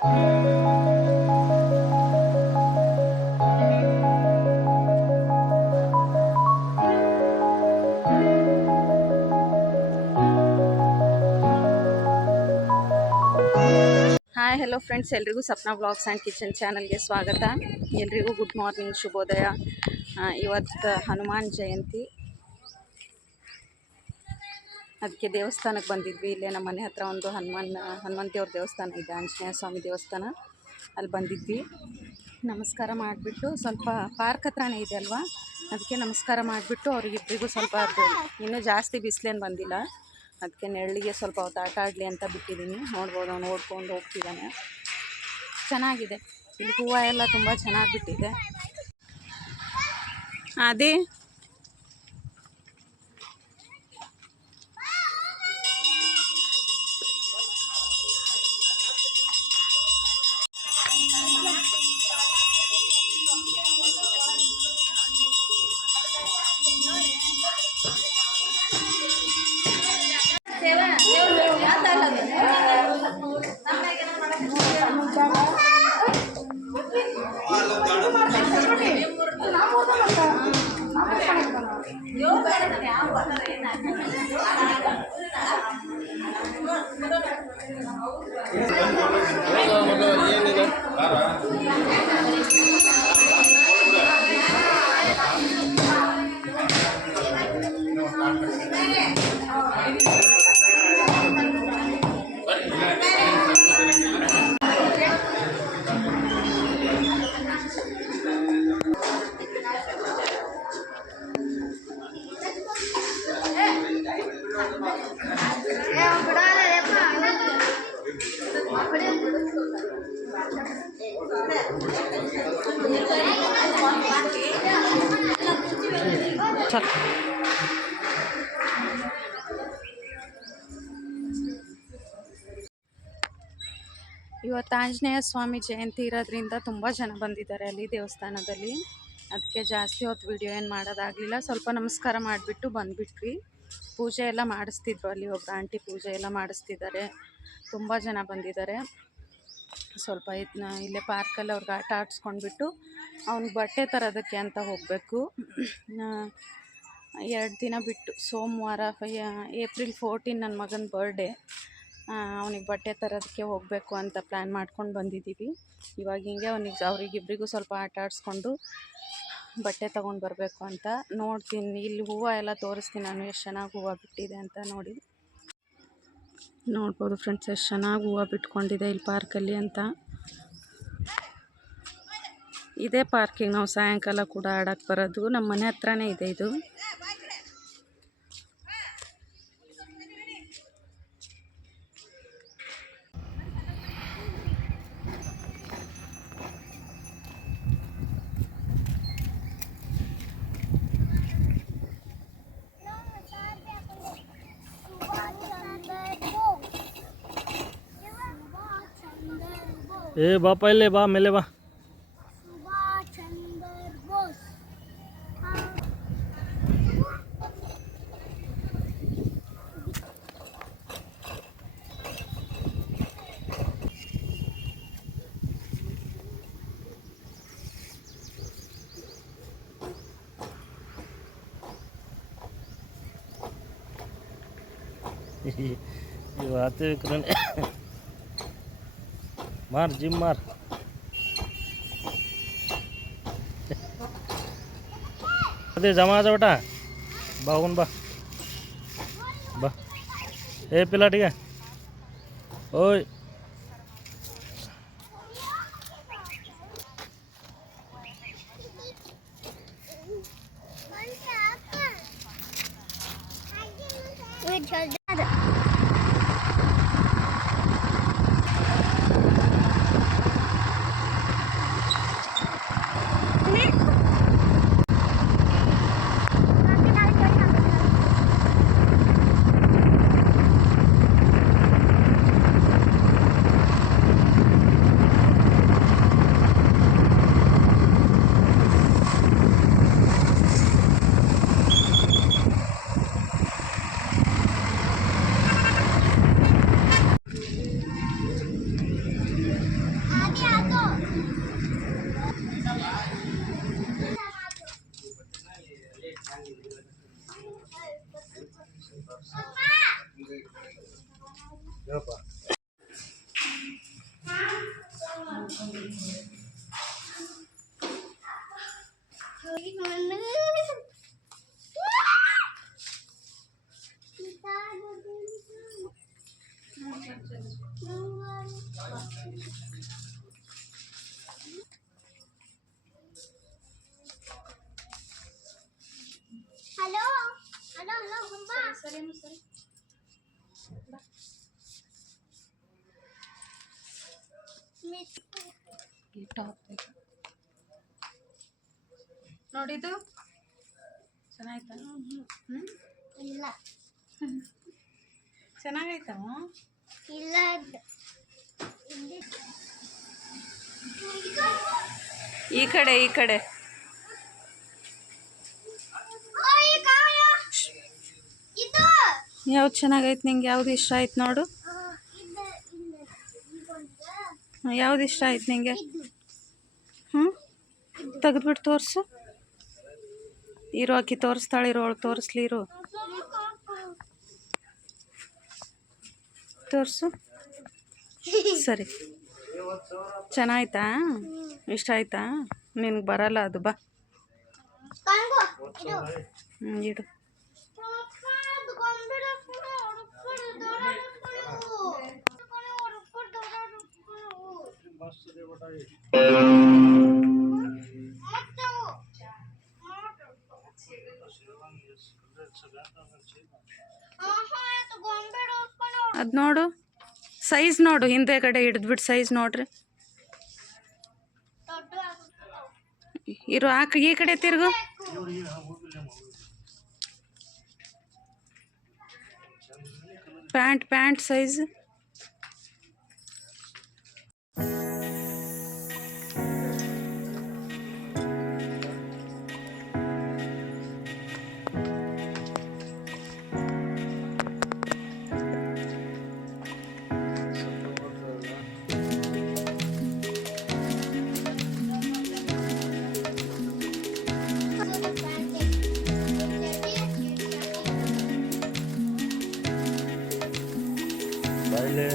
Hi hello friends, ಎಲ್ರಿಗೂ Sapna blogs and kitchen ಚಾನಲ್ಗೆ ಸ್ವಾಗತ. ಎಲ್ರಿಗೂ ಗುಡ್ ಮಾರ್ನಿಂಗ್, ಶುಭೋದಯ. ಇವತ್ತು ಹನುಮಾನ್ ಜಯಂತಿ, ಅದಕ್ಕೆ ದೇವಸ್ಥಾನಕ್ಕೆ ಬಂದಿದ್ವಿ. ಇಲ್ಲೇ ನಮ್ಮ ಮನೆ ಹತ್ರ ಒಂದು ಹನುಮಂತ ದೇವ್ರ ದೇವಸ್ಥಾನ ಇದೆ, ಆಂಜನೇಯ ಸ್ವಾಮಿ ದೇವಸ್ಥಾನ. ಅಲ್ಲಿ ಬಂದಿದ್ವಿ. ನಮಸ್ಕಾರ ಮಾಡಿಬಿಟ್ಟು, ಸ್ವಲ್ಪ ಪಾರ್ಕ್ ಹತ್ರನೇ ಇದೆ ಅಲ್ವಾ, ಅದಕ್ಕೆ ನಮಸ್ಕಾರ ಮಾಡಿಬಿಟ್ಟು ಅವ್ರಿಗಿಬ್ಬರಿಗೂ ಸ್ವಲ್ಪ ಇನ್ನೂ ಜಾಸ್ತಿ ಬಿಸಿಲೇನು ಬಂದಿಲ್ಲ, ಅದಕ್ಕೆ ನೆರಳಿಗೆ ಸ್ವಲ್ಪ ಹೊತ್ತು ಆಟ ಆಡಲಿ ಅಂತ ಬಿಟ್ಟಿದ್ದೀನಿ. ನೋಡ್ಬೋದು, ಅವ್ನು ಓಡ್ಕೊಂಡು ಹೋಗ್ತಿದ್ದಾನೆ. ಚೆನ್ನಾಗಿದೆ, ಇಲ್ಲಿ ಹೂವು ಎಲ್ಲ ತುಂಬ ಚೆನ್ನಾಗಿ ಬಿಟ್ಟಿದೆ. ಅದೇ ಇವತ್ತು ಆಂಜನೇಯ ಸ್ವಾಮಿ ಜಯಂತಿ ಇರೋದ್ರಿಂದ ತುಂಬ ಜನ ಬಂದಿದ್ದಾರೆ ಅಲ್ಲಿ ದೇವಸ್ಥಾನದಲ್ಲಿ. ಅದಕ್ಕೆ ಜಾಸ್ತಿ ಹೊತ್ತು ವಿಡಿಯೋ ಏನು ಮಾಡೋದಾಗಲಿಲ್ಲ. ಸ್ವಲ್ಪ ನಮಸ್ಕಾರ ಮಾಡಿಬಿಟ್ಟು ಬಂದುಬಿಟ್ವಿ. ಪೂಜೆ ಎಲ್ಲ ಮಾಡಿಸ್ತಿದ್ರು, ಅಲ್ಲಿ ಒಬ್ಬರು ಆಂಟಿ ಪೂಜೆ ಎಲ್ಲ ಮಾಡಿಸ್ತಿದ್ದಾರೆ. ತುಂಬ ಜನ ಬಂದಿದ್ದಾರೆ. ಸ್ವಲ್ಪ ಇಲ್ಲೇ ಪಾರ್ಕಲ್ಲಿ ಅವ್ರಿಗೆ ಆಟ ಆಡಿಸ್ಕೊಂಡ್ಬಿಟ್ಟು ಅವ್ನಿಗೆ ಬಟ್ಟೆ ತರೋದಕ್ಕೆ ಅಂತ ಹೋಗಬೇಕು. 2 ದಿನ ಬಿಟ್ಟು ಸೋಮವಾರ ಏಪ್ರಿಲ್ 14 ನನ್ನ ಮಗನ ಬರ್ಡೇ. ಅವನಿಗೆ ಬಟ್ಟೆ ತರೋದಕ್ಕೆ ಹೋಗಬೇಕು ಅಂತ ಪ್ಲ್ಯಾನ್ ಮಾಡ್ಕೊಂಡು ಬಂದಿದ್ದೀವಿ. ಇವಾಗ ಹಿಂಗೆ ಅವರಿಗಿಬ್ಬರಿಗೂ ಸ್ವಲ್ಪ ಆಟ ಆಡಿಸ್ಕೊಂಡು ಬಟ್ಟೆ ತೊಗೊಂಡು ಬರಬೇಕು ಅಂತ ನೋಡ್ತೀನಿ. ಇಲ್ಲಿ ಹೂವು ಎಲ್ಲ ತೋರಿಸ್ತೀನಿ ನಾನು, ಎಷ್ಟು ಚೆನ್ನಾಗಿ ಹೂವು ಬಿಟ್ಟಿದೆ ಅಂತ ನೋಡಿ. ನೋಡ್ಬೋದು ಫ್ರೆಂಡ್ಸ್, ಎಷ್ಟು ಚೆನ್ನಾಗಿ ಹೂವು ಬಿಟ್ಕೊಂಡಿದೆ ಇಲ್ಲಿ ಪಾರ್ಕಲ್ಲಿ ಅಂತ. ಇದೇ ಪಾರ್ಕಿಗೆ ನಾವು ಸಾಯಂಕಾಲ ಕೂಡ ಆಡೋಕ್ಕೆ ಬರೋದು. ನಮ್ಮ ಮನೆ ಹತ್ರನೇ ಇದೆ ಇದು. ए बा पहले बा मेले बा ये आते करने मार जिम मार अरे जमा जा बेटा बाहून बा बा ए पिला ठीक है ओए ಹಲೋ ಹಲೋ ಹಲೋ ಗುಂಬಾ ಸರಿ ಈ ಟಾಪ್ ನೋಡಿದ್ದು ಚೆನ್ನಾಯ್ತಾ? ಇಲ್ಲ ಚೆನ್ನಾಗೈತಾ? ಇಲ್ಲ ಈ ಕಡೆ ಯಾವ್ದು ಚೆನ್ನಾಗೈತೆ ನಿಂಗೆ? ಯಾವ್ದು ಇಷ್ಟ ಆಯ್ತು ನೋಡು? ಯಾವ್ದು ಇಷ್ಟ ಆಯ್ತು ನಿಂಗೆ? ತೆಗೆದ್ಬಿಟ್ಟು ತೋರಿಸು. ಇರೋ ಅಕ್ಕಿ ತೋರಿಸ್ತಾಳೆ, ಇರೋಳು ತೋರಿಸ್ಲಿ, ಇರು ತೋರಿಸು. ಸರಿ, ಚೆನ್ನಾಯ್ತಾ? ಇಷ್ಟ ಆಯ್ತಾ? ನಿನಗೆ ಬರಲ್ಲ ಅದು, ಬಾ ಇಡು. ಅದು ನೋಡು, ಸೈಜ್ ನೋಡು, ಹಿಂದೆಗಡೆ ಹಿಡಿದ್ಬಿಟ್ಟು ಸೈಜ್ ನೋಡ್ರಿ. ಇರು, ಈ ಕಡೆ ತಿರುಗು. ಪ್ಯಾಂಟ್ ಸೈಜ್ ಬಾಯ್ಲೆ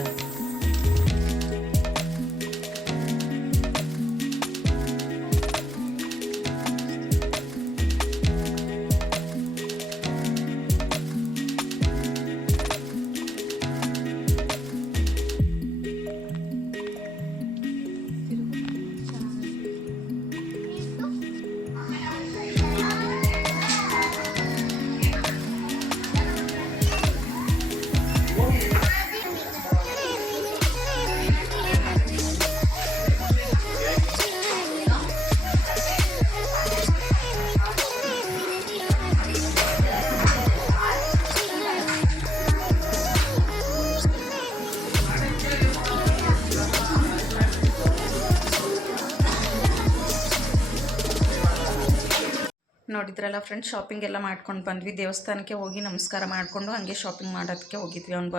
ನೋಡಿದ್ರಲ್ಲ ಫ್ರೆಂಡ್ಸ್, ಶಾಪಿಂಗ್ ಎಲ್ಲ ಮಾಡ್ಕೊಂಡು ಬಂದ್ವಿ. ದೇವಸ್ಥಾನಕ್ಕೆ ಹೋಗಿ ನಮಸ್ಕಾರ ಮಾಡಿಕೊಂಡು ಹಾಗೆ ಶಾಪಿಂಗ್ ಮಾಡೋದಕ್ಕೆ ಹೋಗಿದ್ವಿ. ಅವ್ನ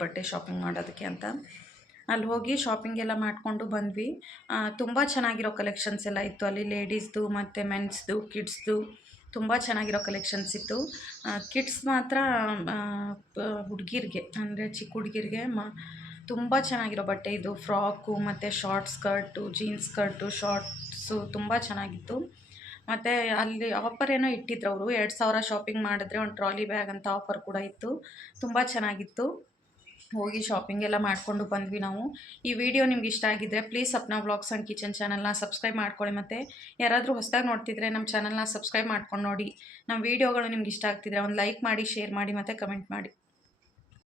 ಬಡ್ಡೆ ಶಾಪಿಂಗ್ ಮಾಡೋದಕ್ಕೆ ಅಂತ ಅಲ್ಲಿ ಹೋಗಿ ಶಾಪಿಂಗ್ ಎಲ್ಲ ಮಾಡಿಕೊಂಡು ಬಂದ್ವಿ. ತುಂಬ ಚೆನ್ನಾಗಿರೋ ಕಲೆಕ್ಷನ್ಸ್ ಎಲ್ಲ ಇತ್ತು ಅಲ್ಲಿ. ಲೇಡೀಸ್ದು ಮತ್ತು ಮೆನ್ಸ್ದು, ಕಿಡ್ಸ್ದು ತುಂಬ ಚೆನ್ನಾಗಿರೋ ಕಲೆಕ್ಷನ್ಸ್ ಇತ್ತು. ಕಿಡ್ಸ್ ಮಾತ್ರ ಹುಡುಗಿರಿಗೆ, ಅಂದರೆ ಚಿಕ್ಕ ಹುಡುಗಿರಿಗೆ ತುಂಬ ಚೆನ್ನಾಗಿರೋ ಬಟ್ಟೆ ಇದು. ಫ್ರಾಕು ಮತ್ತು short skirt, jeans skirt, shorts ತುಂಬ ಚೆನ್ನಾಗಿತ್ತು. ಮತ್ತು ಅಲ್ಲಿ ಆಫರ್ ಏನೋ ಇಟ್ಟಿದ್ರು ಅವರು, 2000 ಶಾಪಿಂಗ್ ಮಾಡಿದ್ರೆ ಒಂದು ಟ್ರಾಲಿ ಬ್ಯಾಗ್ ಅಂತ ಆಫರ್ ಕೂಡ ಇತ್ತು. ತುಂಬ ಚೆನ್ನಾಗಿತ್ತು. ಹೋಗಿ ಶಾಪಿಂಗ್ ಎಲ್ಲ ಮಾಡಿಕೊಂಡು ಬಂದ್ವಿ ನಾವು. ಈ ವಿಡಿಯೋ ನಿಮ್ಗೆ ಇಷ್ಟ ಆಗಿದ್ದರೆ please Sapna vlogs and kitchen ಚಾನಲ್ನ ಸಬ್ಸ್ಕ್ರೈಬ್ ಮಾಡ್ಕೊಳ್ಳಿ. ಮತ್ತು ಯಾರಾದರೂ ಹೊಸದಾಗಿ ನೋಡ್ತಿದ್ರೆ ನಮ್ಮ ಚಾನಲ್ನ ಸಬ್ಸ್ಕ್ರೈಬ್ ಮಾಡ್ಕೊಂಡು ನೋಡಿ. ನಮ್ಮ ವೀಡಿಯೋಗಳು ನಿಮ್ಗೆ ಇಷ್ಟ ಆಗ್ತಿದ್ರೆ ಒಂದು ಲೈಕ್ ಮಾಡಿ, ಶೇರ್ ಮಾಡಿ ಮತ್ತು ಕಮೆಂಟ್ ಮಾಡಿ.